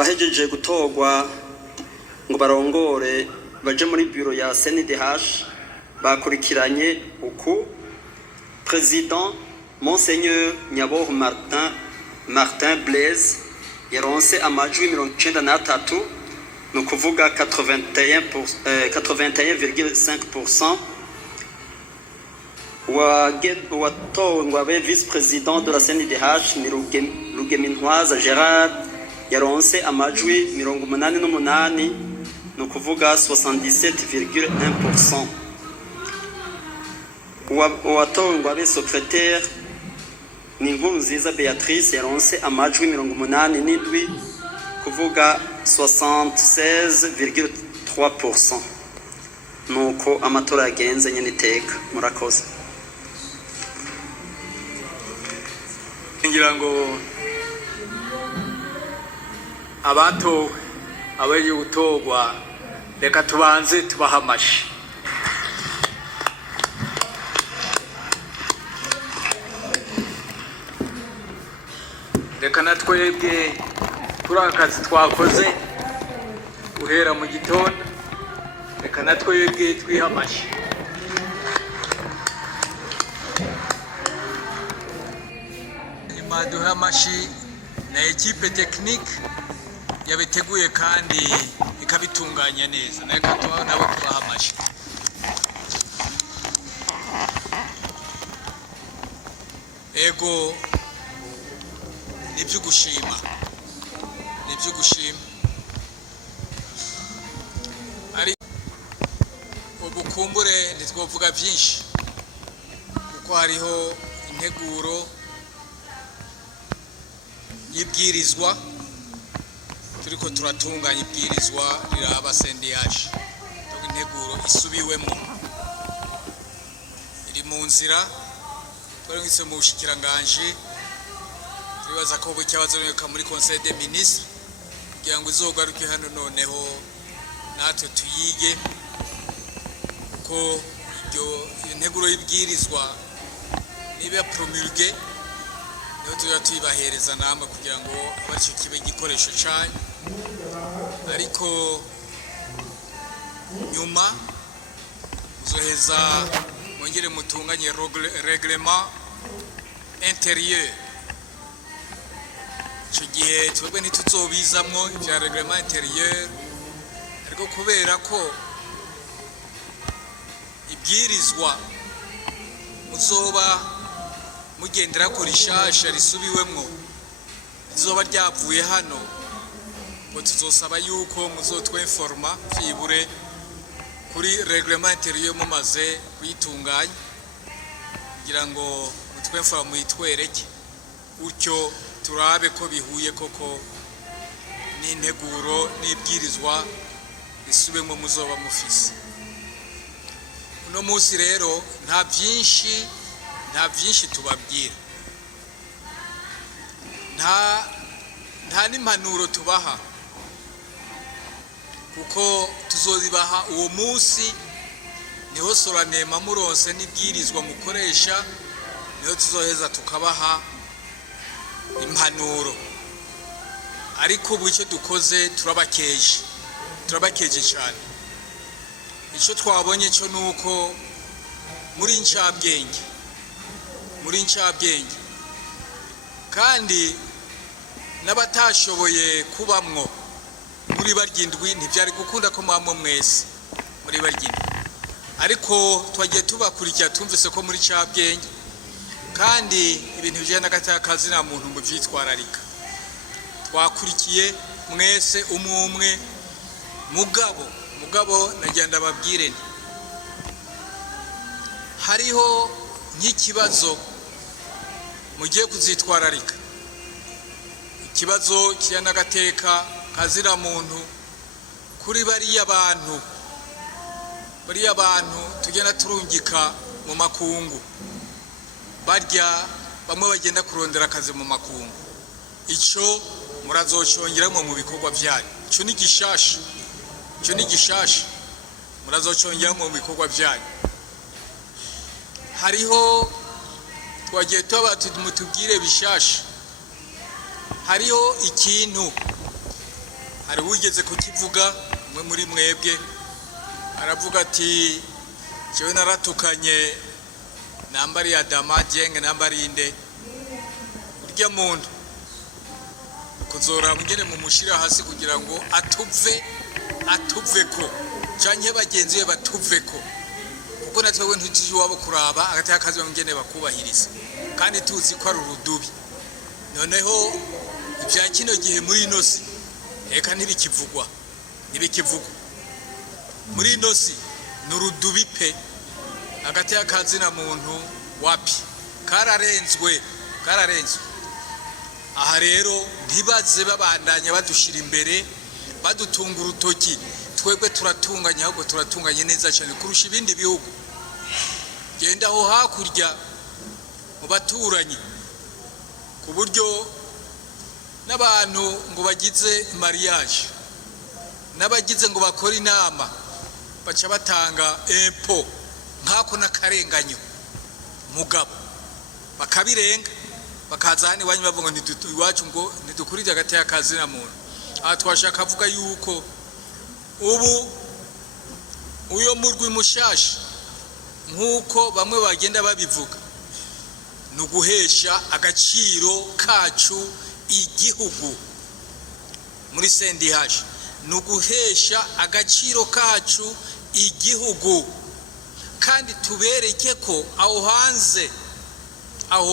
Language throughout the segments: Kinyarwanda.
abahejeje gutorwa ngo barongore baje muri bureau ya CNIDH bakurikiranye uku: Président Monseigneur Nyabor Martin Blaise yaronse amajwi 93, ni ukuvuga 81,5%. Uwatowe ngo abe vice-président de la CNIDH ni Rugeminwaza Gerard yaronse amajwi 88, ni ukuvuga 77,1%. Uwatowe ngo abe secrétaire ni Nkurunziza Beatrice yaronse amajwi 87, kuvuga 76,3%. nuko amatora yagenze nyene iteka. Murakoze. ngira ngo abatowe abaje gutorwa reka tubanze tubahamashi. Reka natwebwe kuri akazi twakoze uhera mu gitondo, reka natwebwe twihamashi. Nyuma duhamashi na equipe technique yabiteguye kandi ikabitunganya neza, nayo katubaho nabo tubahamashi. Ego nibyo gushima ari ubukumbure ntitwovuga byinshi kuko hariho integuro y'ibwirizwa turiko turatunganya ibwirizwa riraba CNIDH, integuro isubiwemo iri mu nzira twarungitse mu bushikiranganje. Bibaza ko bucyabazoneka muri Conseil des Ministres kugira ngo izogaruke hano noneho natwe tuyige ko ibyo integuro y'ibwirizwa niba promulgué niho tuya tuyibahereza namwe kugira ngo abacu kibe igikoresho cyane. Ariko nyuma uzoheza mwongere mutunganye règlement intérieur. Icyo gihe twebwe ntituzobizamwo ibya règlement intérieur, ariko kubera ko ibwirizwa muzoba mugendera ko rishasha risubiwemwo rizoba ryavuye hano, ngo tuzosaba yuko muzotwinforma vyibure kuri règlement intérieur mumaze kuyitunganya kugira ngo mutwinforma muyitwereke, utyo turabe ko bihuye koko n'integuro n'ibwirizwa risubemwe muzoba mufise. Uno munsi rero nta byinshi tubabwira, nta n'impanuro tubaha kuko tuzozibaha uwo munsi, niho soranema muronse n'ibwirizwa mukoresha, niho tuzoheza tukabaha impanuro. Ariko ubu icyo dukoze turabakeje cyane. Icyo twabonye cyo nuko muri ncabwenge kandi n'abatashoboye kubamwo muri baryindwi ntibyari gukunda ko mwamwe mwese muri baryindwi, ariko twagiye tubakurikira tumvise ko muri ncabwenge kandi ibintu bijyana n'agateka zinamuntu mu byitwararika twakurikiye mwese umwe mugabo nagenda babwire hariho nk'ikibazo mugiye kuzitwararika, ikibazo kijyana n'agateka zinamuntu kuri bariya bantu tugenda turungika mu makungu, barya bamwe bagenda kurondera akazi mu makungu. Icyo murazocongera mu bikorwa byanyu, icyo ni gishasha murazocongera mu bikorwa byanyu. Hariho twagiye mutubwire bishasha, hariho ikintu hari wigeze kukivuga mwe muri mwebwe aravuga ati jewe naratukanye nambari ya dama jenge nambari inde urya muntu kuzora mugene mu mushira hasi kugira ngo atuve ko canke bagenzi be batuve ko kuko natwe ntujije wabo kuraba agati akazi bamugene bakubahiriza kandi tuzi ko ari urudubi noneho ibya kino gihe muri inosi eka ntibikivugwa muri inosi nurudubi pe agati akazi na muntu wapi kararenzwe aha rero ntibaze babandanya badushira imbere badutunga urutoki twebwe turatunganya ahubwo turatunganye neza cyane kurusha ibindi bihugu genda aho hakurya mu baturanyi ku buryo n'abantu ngo bagize mariage n'abagize ngo bakora inama baca batanga impo nkako n'akarenganyo mugabo bakabirenga bakaza hano iwanyu bavuga ngo iwacu ngo ntidukurije agati y'akazi na muntu aha twashaka avuga yuko ubu uyo murwi mushasha nk'uko bamwe bagenda babivuga ni uguhesha agaciro kacu igihugu muri CNIDH ni uguhesha agaciro kacu igihugu kandi tubereke ko aho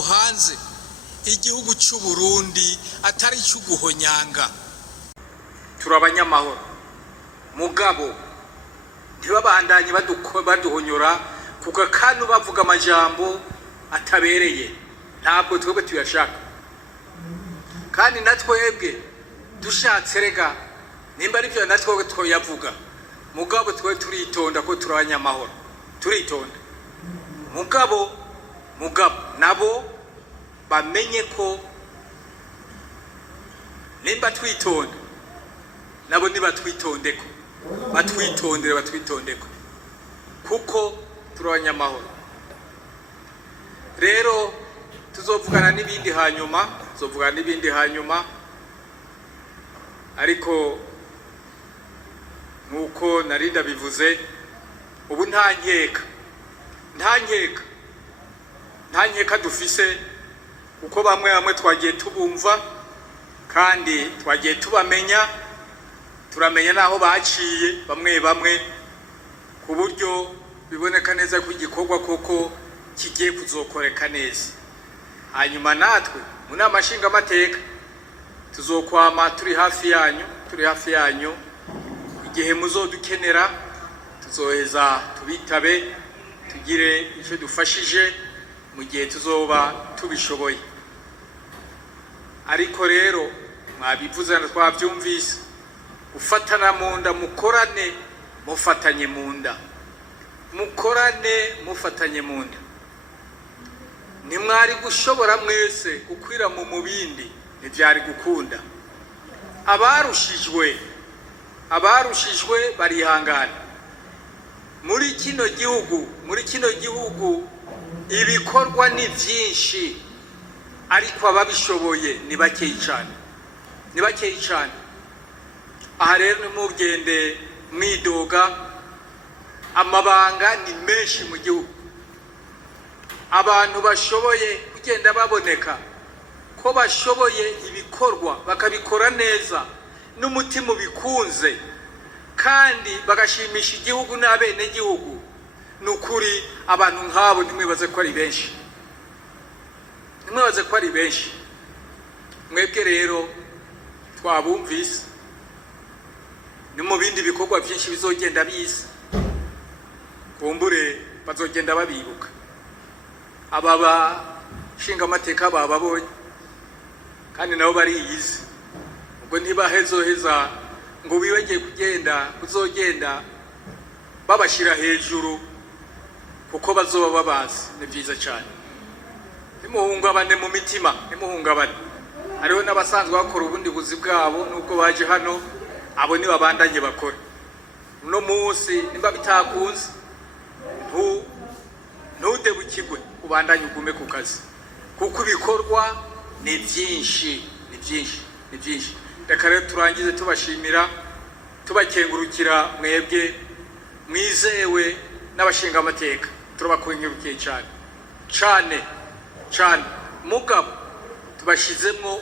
hanze igihugu cy'u Burundi atari cy'uguhonyanga turabanyamahoro mugabo ntibabandanye baduhonyora kuko kandi bavuga amajambo atabereye ntabwo twebwe tuyashaka kandi natwebwe dushatse rega nimba ari byo natwebwe twoyavuga mugabo twe turitonda ko turabanyamahoro turitonda mugabo nabo bamenye ko nimba twitonda nabo niba twitondeko batwitondeko kuko turabanyamahoro rero tuzovugana n'ibindi hanyuma ariko nkuko narinda bivuze ubu nta nkeka dufise kuko bamwe twagiye tubumva kandi twagiye tubamenya turamenya naho baciye bamwe ku buryo biboneka neza ko igikorwa koko kigiye kuzokoreka neza hanyuma natwe mu nama nshingamateka tuzokwama turi hafi yanyu igihe muzodukenera tuzoheza tubitabe tugire icyo dufashije mu gihe tuzoba tubishoboye ariko rero mwabivuze na twabyumvise ufatana mu nda mukorane mufatanye mu nda ntimwari gushobora mwese gukwira mu mubindi ntibyari gukunda abarushijwe barihangana muri kino gihugu ibikorwa ni byinshi ariko ababishoboye ni bakeyi cyane aha rero nimugende mwidoga amabanga ni menshi mu gihugu abantu bashoboye kugenda baboneka ko bashoboye ibikorwa bakabikora neza n'umutima ubikunze kandi bagashimisha igihugu n'abene gihugu nukuri abantu nk'abo nimwibaze ko ari benshi mwebwe rero twabumvise ni mu bindi bikorwa byinshi bizogenda biza kumbure bazogenda babibuka Nshingamateka bababonye kandi nabo bariyizi ubwo ntibahezoheza ngo bibegeye kuzogenda babashira hejuru kuko bazoba babazi ni byiza cyane nimuhungabane mu mitima hariho n'abasanzwe bakora ubundi buzi bwabo nubwo baje hano abo nibabandanye bakora uno munsi nimba bitakunze ntudebukirwe ubandanye ugume ku kazi kuko ibikorwa ni byinshi reka rero turangize tubashimira tubakengurukira mwebwe mwizewe n'abashingamateka turabakengurukiye cyane mugabo tubashizemwo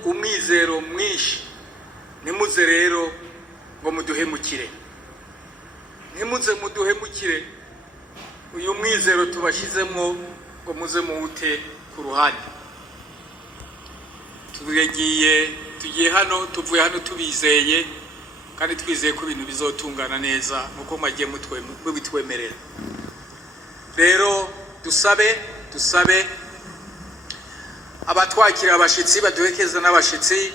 umwizero mwinshi nimuze rero ngo muduhemukire uyu mwizero tubashizemwo ngo muze muwute ku ruhande tugiye hano tuvuye hano tubizeye kandi twizeye ko ibintu bizotungana neza nuko mwagiye mubitwemerera rero dusabe abatwakira abashitsi baduherekeza n'abashitsi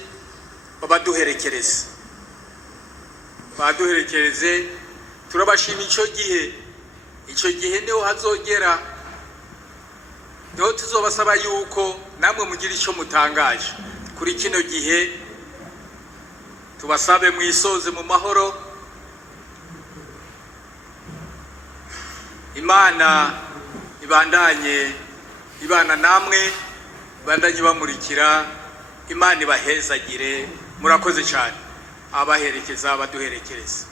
baduherekereze turabashima icyo gihe niho hazogera niho tuzobasaba yuko namwe mugira icyo mutangaje kuri kino gihe tubasabe mwisoze mu mahoro Imana ibandanye ibana namwe ibandanye bamurikira Imana ibahezagire murakoze cyane abaherekeza baduherekereza